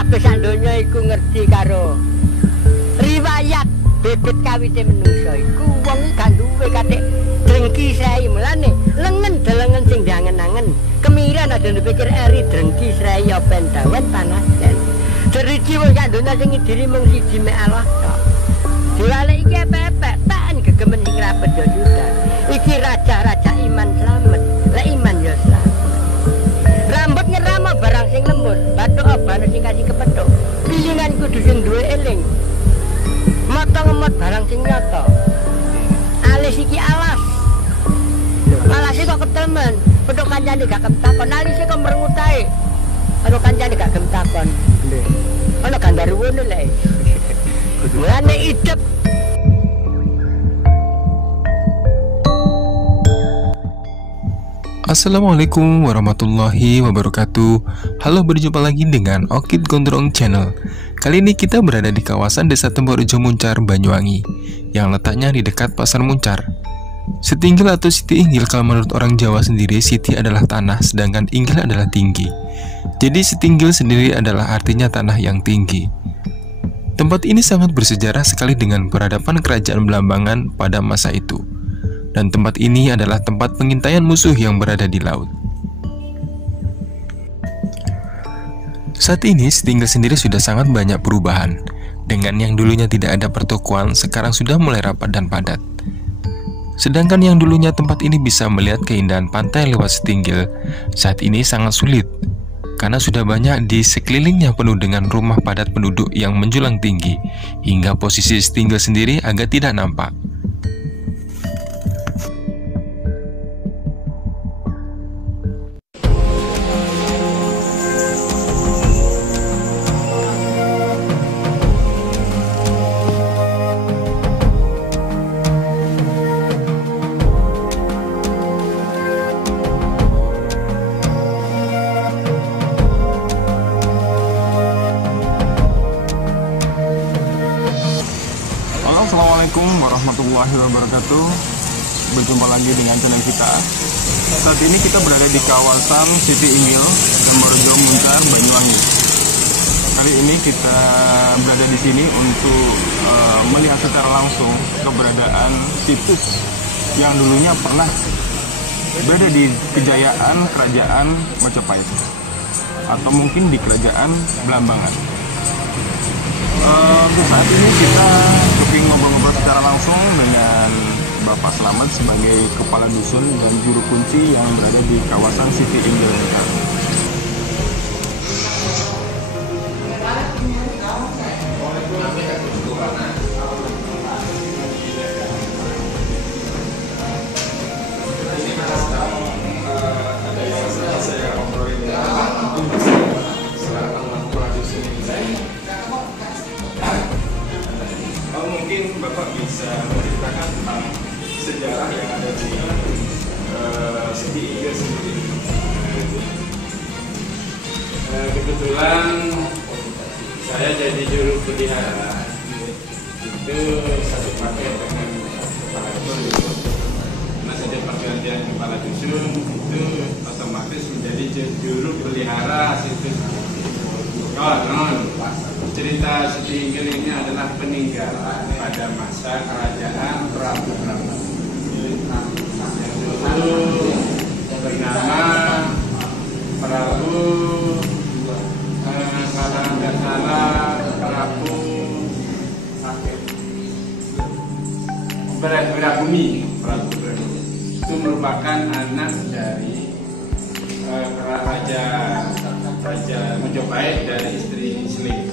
kabeh sak donya iku ngerti karo riwayat bibit kawite menungso iku wong gak duwe katik drengki srei mulane lengen delengen sing diangen-angen kemiran ada dipikir eri drengki srei ya ben dawen panas den deriji wong sak donya sing diri mung siji mek Allah tok diwale iki pepek tak gegemen sing rapet yo sudah iki raja-raja iman slamet lek iman yo slamet rambut ngerama barang sing lembut bathuk obane sing kasih kepethuk pilingan kudu sing duwe eling mata ngemot barang sing nyata alis iki alas alas iki kok ketemen pedhok kancane gak ketakon alis iki kok merengutae karo kancane gak ketakon ana gandaruwene lek mulane idep. Assalamualaikum warahmatullahi wabarakatuh. Halo, berjumpa lagi dengan Okid Gondrong Channel. Kali ini kita berada di kawasan Desa Temborejo Muncar, Banyuwangi, yang letaknya di dekat Pasar Muncar. Setinggil atau Siti Inggil, kalau menurut orang Jawa sendiri, Siti adalah tanah, sedangkan Inggil adalah tinggi. Jadi Setinggil sendiri adalah artinya tanah yang tinggi. Tempat ini sangat bersejarah sekali dengan peradaban kerajaan Belambangan pada masa itu. Dan tempat ini adalah tempat pengintaian musuh yang berada di laut. Saat ini Setinggil sendiri sudah sangat banyak perubahan. Dengan yang dulunya tidak ada pertokoan, sekarang sudah mulai rapat dan padat. Sedangkan yang dulunya tempat ini bisa melihat keindahan pantai lewat Setinggil, saat ini sangat sulit. Karena sudah banyak di sekelilingnya penuh dengan rumah padat penduduk yang menjulang tinggi, hingga posisi Setinggil sendiri agak tidak nampak. Assalamualaikum warahmatullahi wabarakatuh. Berjumpa lagi dengan channel kita. Saat ini kita berada di kawasan Siti Inggil, Temborejo Muncar, Banyuwangi. Kali ini kita berada di sini untuk melihat secara langsung keberadaan situs yang dulunya pernah berada di kejayaan kerajaan Majapahit atau mungkin di kerajaan Belambangan. Untuk saat ini kita ingin ngobrol-ngobrol secara langsung dengan Bapak Slamet sebagai kepala dusun dan juru kunci yang berada di kawasan Siti Inggil. Mungkin Bapak bisa menceritakan tentang sejarah yang ada di Siti Inggil sendiri. Kebetulan saya jadi juru pelihara itu satu paket dengan kepala dusun. Karena sejak pergantian kepala dusun itu otomatis menjadi juru pelihara situs. Cerita Siti Inggil ini adalah peninggalan pada masa kerajaan Prabu Belambangan yang dulu bernama Prabu kalau nggak salah Prabu Berabumi. Itu merupakan anak dari Raja Majapahit dari istri Islim.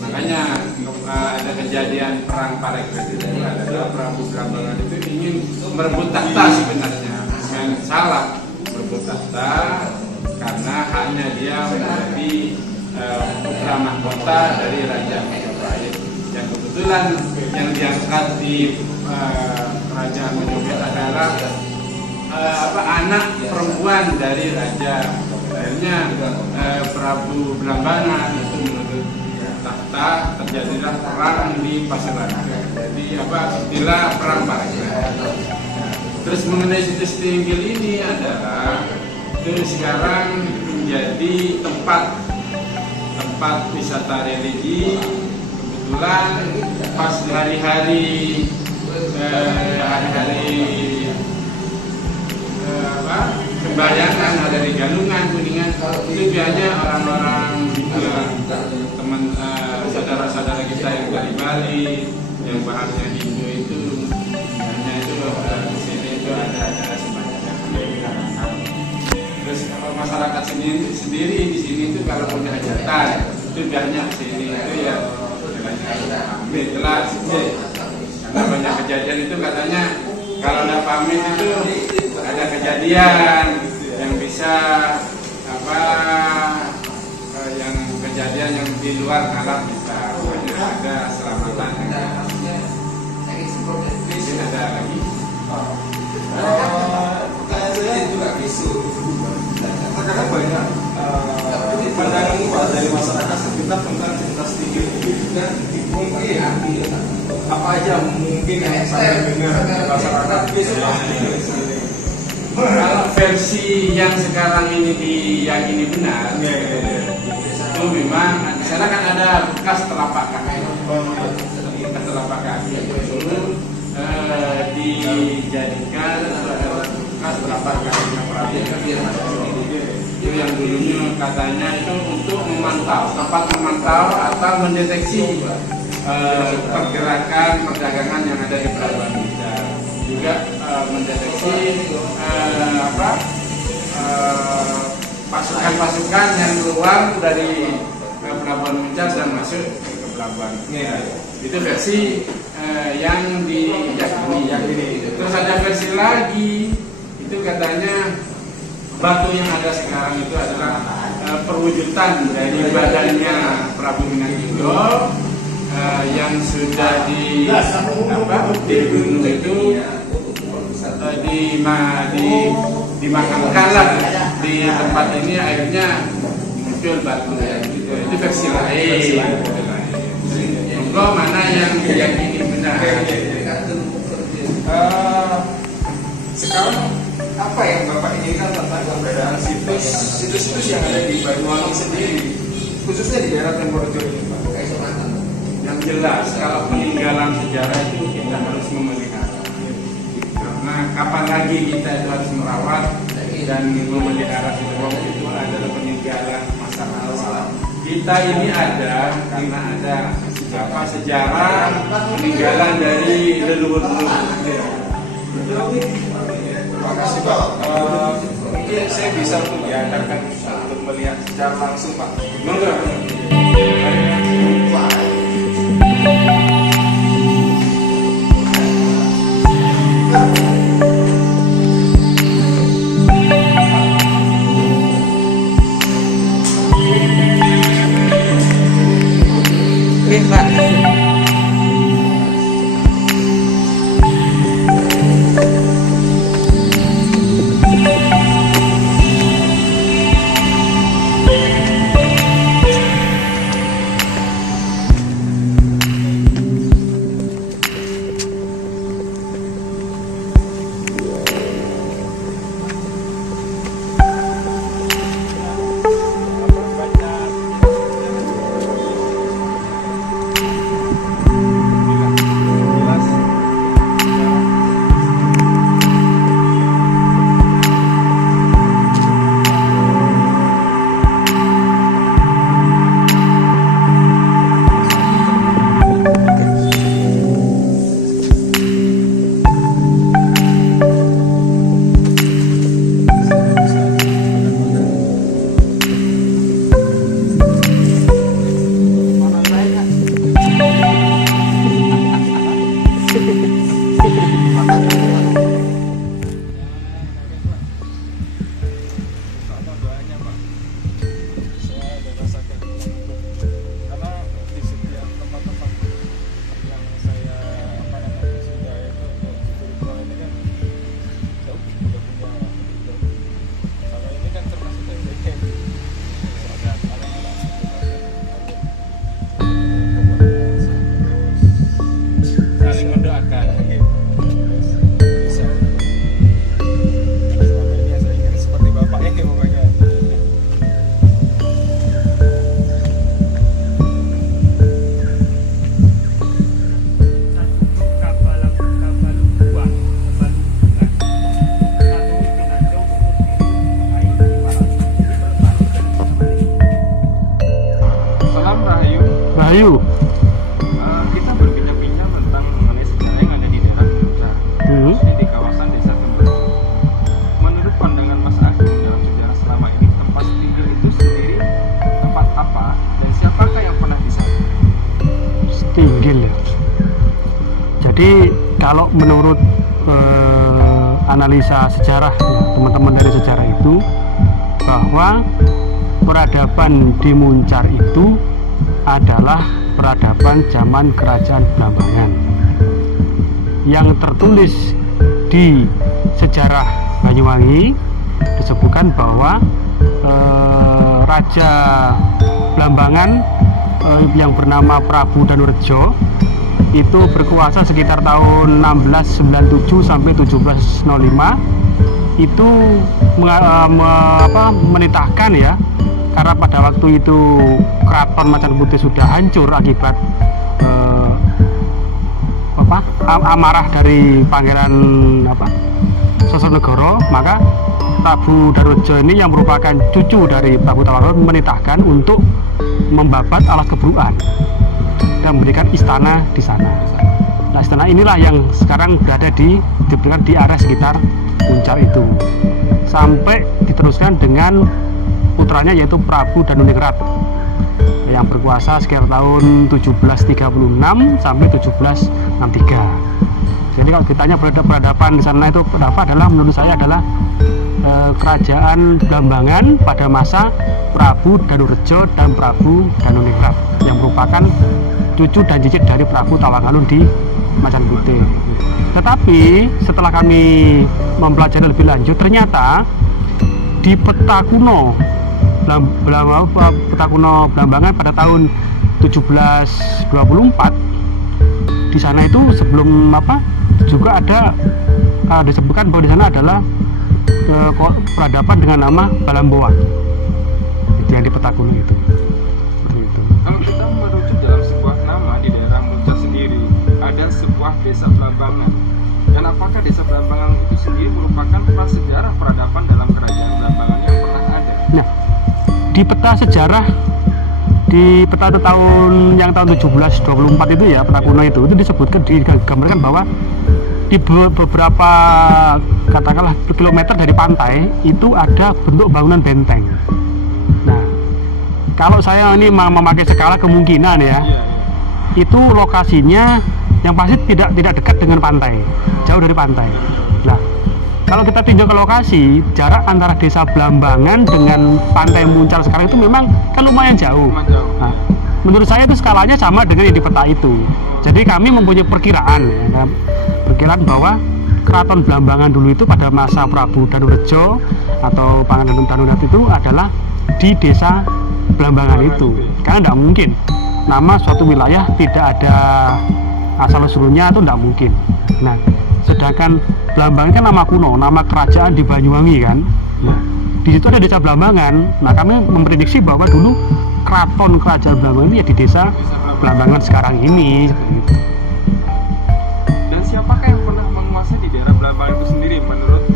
Makanya ada kejadian perang Parekrut itu adalah Prabu Belambangan itu ingin merebut tahta sebenarnya, dengan salah merebut tahta karena hanya dia menjadi putra mahkota dari Raja Majapahit. Yang kebetulan yang diangkat di Kerajaan Majapahit adalah anak perempuan dari Raja. Akhirnya Prabu Belambangan itu menuntut tahta, terjadilah perang di Paselan. Jadi istilah perang Parekrut. Terus mengenai situs Inggil ini adalah itu sekarang menjadi tempat tempat wisata religi. Kebetulan pas hari-hari sembayangan ada di Galungan, Kuningan, itu biasanya orang-orang teman saudara-saudara kita yang dari Bali, yang bahannya Hindu itu, hanya itu di sini itu ada sembahyang. Terus kalau masyarakat sendiri di sini itu kalau punya hajatan itu biasanya sini itu ya pamit jelas. Karena banyak kejadian itu katanya kalau ada pamit itu ada kejadian yang bisa yang kejadian yang di luar nalar kita ada selamatan. Di sini ada lagi. Pertanyaan saya juga isu. Terkadang banyak pandangan dari masyarakat sekitar tentang lintas tinggi dan mungkin apa aja mungkin yang saya dengar dari masyarakat. Kalau versi yang sekarang ini diyakini benar, itu memang di sana kan ada bekas telapak kaki. Bekas telapak kaki itu dijadikan bekas telapak kaki. Itu yang dulunya katanya itu untuk memantau, tempat memantau atau mendeteksi pergerakan perdagangan yang ada di pelabuhan Muncar. Juga mendeteksi pasukan-pasukan yang keluar dari pelabuhan Muncar dan masuk ke pelabuhan. Itu versi yang diyakini. Terus ada versi lagi, itu katanya batu yang ada sekarang itu adalah perwujudan dari badannya Prabu Minangkabau yang sudah dibunuh itu dimakamkan lah di tempat ini, akhirnya muncul batu gitu. Itu versi lain. Monggo mana yang diyakini benar. Sekarang apa yang Bapak inginkan tentang keberadaan situs-situs yang ada di Banyuwangi sendiri, khususnya di daerah Temborejo ini, Pak? Yang jelas kalau peninggalan sejarah itu kita harus memelihara. Karena kapan lagi kita itu harus merawat dan memelihara itu adalah peninggalan masa lalu. Kita ini ada karena ada sejarah peninggalan dari leluhur-leluhur. Terima kasih, Pak. Mungkin saya bisa untuk diantarkan untuk melihat secara langsung, Pak. Monggo. Pak. Rahayu. Kita berbincang-bincang tentang mengenai sejarah yang ada di daerah Muncar, khususnya di kawasan Desa Tembaru. Menurut pandangan Mas Agung dalam sejarah selama ini, tempat Setinggil itu sendiri tempat apa dan siapakah yang pernah di sana? Setinggil ya. Jadi kalau menurut analisa sejarah ya, teman-teman dari sejarah itu, bahwa peradaban di Muncar itu adalah peradaban zaman kerajaan Blambangan yang tertulis di sejarah Banyuwangi. Disebutkan bahwa Raja Blambangan yang bernama Prabu Danurejo itu berkuasa sekitar tahun 1697 sampai 1705. Itu menitahkan ya, karena pada waktu itu keraton Macan Putih sudah hancur akibat amarah dari Pangeran Sosonegoro, maka Prabu Danurejo ini yang merupakan cucu dari Prabu Tawangalun menitahkan untuk membabat alas kebruan dan memberikan istana di sana. Nah, istana inilah yang sekarang berada diberikan di area sekitar Muncar itu, sampai diteruskan dengan putranya yaitu Prabu Danuningrat yang berkuasa sekitar tahun 1736 sampai 1763. Jadi kalau ditanya peradaban di sana itu apa adalah, menurut saya adalah kerajaan Blambangan pada masa Prabu Danurejo dan Prabu Danuningrat yang merupakan cucu dan cicit dari Prabu Tawangalun di Macan Putih. Tetapi setelah kami mempelajari lebih lanjut, ternyata di peta kuno Blambangan pada tahun 1724 di sana itu sebelum juga ada disebutkan bahwa di sana adalah peradaban dengan nama Balamboa. Itu yang di peta kuno itu. Seperti itu. Kalau kita merujuk dalam sebuah nama di daerah Muncar sendiri, ada sebuah desa Blambangan. Dan apakah desa Blambangan itu sendiri merupakan prasejarah peradaban dalam kerajaan Blambangan yang pernah ada? Nah, di peta sejarah di peta tahun 1724 itu ya, peta kuno itu disebutkan, digambarkan bahwa di beberapa katakanlah kilometer dari pantai itu ada bentuk bangunan benteng. Nah, kalau saya ini memakai skala kemungkinan ya, itu lokasinya yang pasti tidak dekat dengan pantai, jauh dari pantai. Nah, kalau kita tinjau ke lokasi, jarak antara desa Blambangan dengan pantai Muncar sekarang itu memang kan lumayan jauh. Nah, menurut saya itu skalanya sama dengan yang di peta itu. Jadi kami mempunyai perkiraan ya, perkiraan bahwa keraton Blambangan dulu itu pada masa Prabu Danurejo atau Pangeran Danurat itu adalah di desa Blambangan itu. Karena tidak mungkin nama suatu wilayah tidak ada asal usulnya, itu tidak mungkin. Nah, sedangkan Blambangan kan nama kuno, nama kerajaan di Banyuwangi kan. Nah, di situ ada desa Blambangan. Nah, kami memprediksi bahwa dulu keraton kerajaan Blambangan ini ya di desa Blambangan sekarang ini. Gitu. Dan siapakah yang pernah menguasai di daerah Blambangan itu sendiri menurut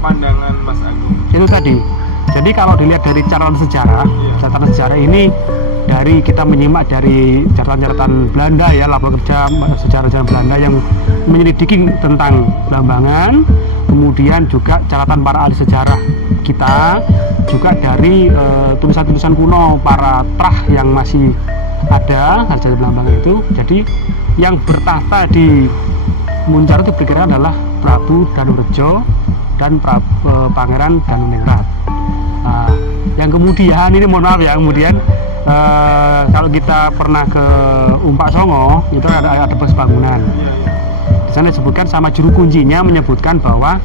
pandangan Mas Agung? Itu tadi. Jadi kalau dilihat dari catatan sejarah ini, dari kita menyimak dari catatan Belanda ya, laporan kerja sejarah Belanda yang menyelidiki tentang Blambangan, kemudian juga catatan para ahli sejarah kita, juga dari tulisan-tulisan kuno para trah yang masih ada sejarah Blambangan itu. Jadi yang bertahta di Muncar itu diperkirakan adalah Prabu Danurejo dan Pangeran Danuningrat. Nah, yang kemudian ini mohon maaf ya, kemudian kalau kita pernah ke Umpak Songo itu ada bekas bangunan. Di sana disebutkan sama juru kuncinya menyebutkan bahwa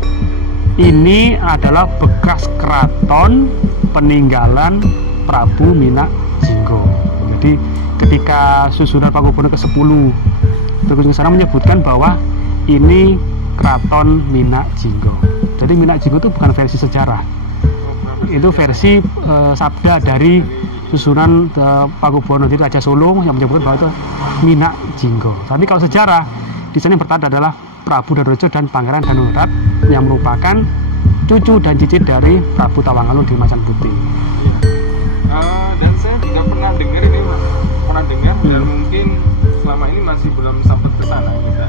ini adalah bekas keraton peninggalan Prabu Minak Jinggo. Jadi ketika susunan Pakubono ke-10 terus sana menyebutkan bahwa ini keraton Minak Jinggo. Jadi Minak Jinggo itu bukan versi sejarah, itu versi sabda dari susunan Pakubono, jadi Raja Solo yang menyebutkan bahwa itu Minak Jinggo. Tapi kalau sejarah di sana yang bertanda adalah Prabu Danurejo dan Pangeran Danurat yang merupakan cucu dan cicit dari Prabu Tawangalun di Macan Putih. Dan saya juga pernah dengar ini, Mas, pernah dengar dalam ini masih belum sempat ke sana kita.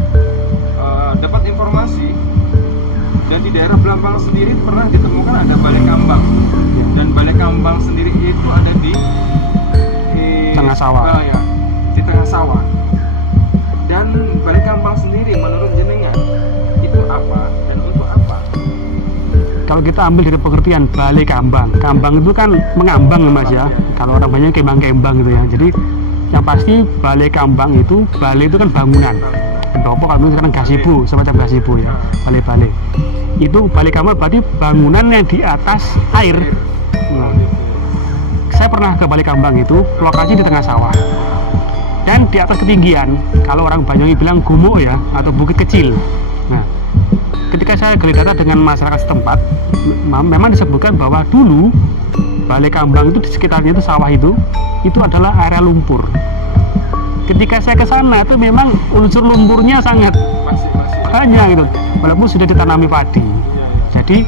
Dapat informasi dan di daerah Blambang sendiri pernah ditemukan ada Balai Kambang. Dan Balai Kambang sendiri itu ada di tengah sawah. Ya, di tengah sawah. Dan Balai Kambang sendiri menurut jenengan itu apa dan untuk apa? Kalau kita ambil dari pengertian Balai Kambang, kambang itu kan mengambang Mas ya. Kalau orang banyak kembang-kembang gitu ya. Jadi yang pasti Balai Kambang itu, balai itu kan bangunan. Pendopo kalau misalkan gazebo, semacam gazebo ya, balai-balai. Itu Balai Kambang berarti bangunan yang di atas air. Nah, saya pernah ke Balai Kambang itu, lokasi di tengah sawah. Dan di atas ketinggian, kalau orang Banyuwangi bilang gumuk ya, atau bukit kecil. Nah, ketika saya gali data dengan masyarakat setempat, memang disebutkan bahwa dulu Balai Kambang itu di sekitarnya itu sawah itu adalah area lumpur. Ketika saya ke sana itu memang unsur lumpurnya sangat banyak gitu, walaupun sudah ditanami padi. Jadi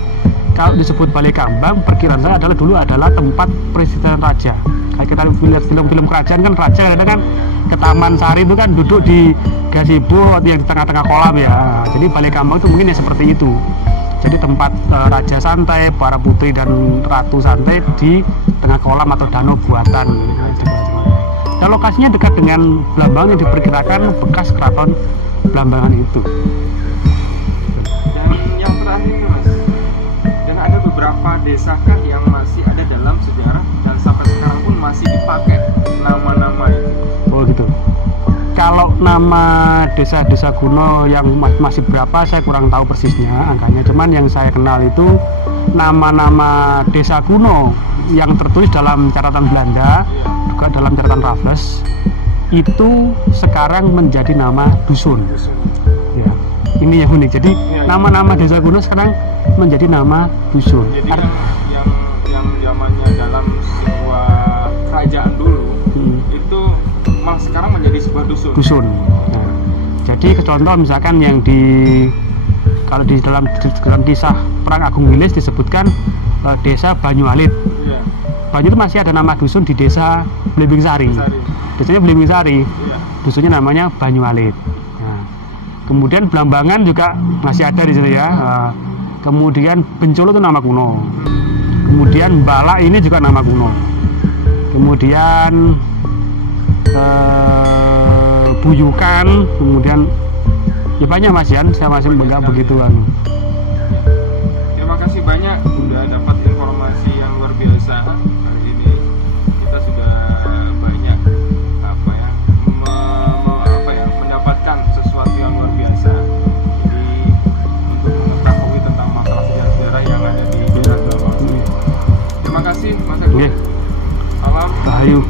kalau disebut Balai Kambang, perkiraan saya adalah dulu adalah tempat peristirahatan raja. Kayak kita lihat film-film kerajaan kan, raja ada kan ke Taman Sari itu kan duduk di gazebo yang di tengah-tengah kolam ya. Jadi Balai Kambang itu mungkin ya seperti itu. Jadi tempat raja santai, para putri dan ratu santai di tengah kolam atau danau buatan. Dan lokasinya dekat dengan Blambang yang diperkirakan bekas keraton Blambangan itu. Dan yang terakhir nih Mas, dan ada beberapa desa kah yang masih ada dalam sejarah dan sampai sekarang pun masih dipakai nama-nama itu? Oh gitu. Kalau nama desa-desa kuno yang masih berapa saya kurang tahu persisnya angkanya. Cuman yang saya kenal itu nama-nama desa kuno yang tertulis dalam catatan Belanda, juga dalam catatan Raffles, itu sekarang menjadi nama dusun. Ya, ini yang unik. Jadi nama-nama desa kuno sekarang menjadi nama dusun. Jadi yang zamannya dalam sebuah kerajaan dulu itu malah sekarang menjadi sebuah dusun. Nah, jadi contoh misalkan yang kalau di dalam kisah Perang Agung Wilis disebutkan desa Banyualit. Iya. Banyu itu masih ada nama dusun di desa Blimbing Sari. Desanya Blimbing Sari. Iya. Dusunnya namanya Banyualit. Nah, kemudian Blambangan juga masih ada di sini ya. Kemudian Bencolo itu nama kuno. Kemudian Balak ini juga nama kuno. Kemudian Buyukan, kemudian ya banyak Mas Yan, saya masih enggak begitu kan. Terima kasih banyak udah dapat informasi yang luar biasa. Hari ini kita sudah banyak mendapatkan sesuatu yang luar biasa. Jadi untuk mengetahui tentang masalah sejarah-sejarah yang ada di daerah Blambang. Terima kasih Mas Agus. Nggih. Salam. Ayo.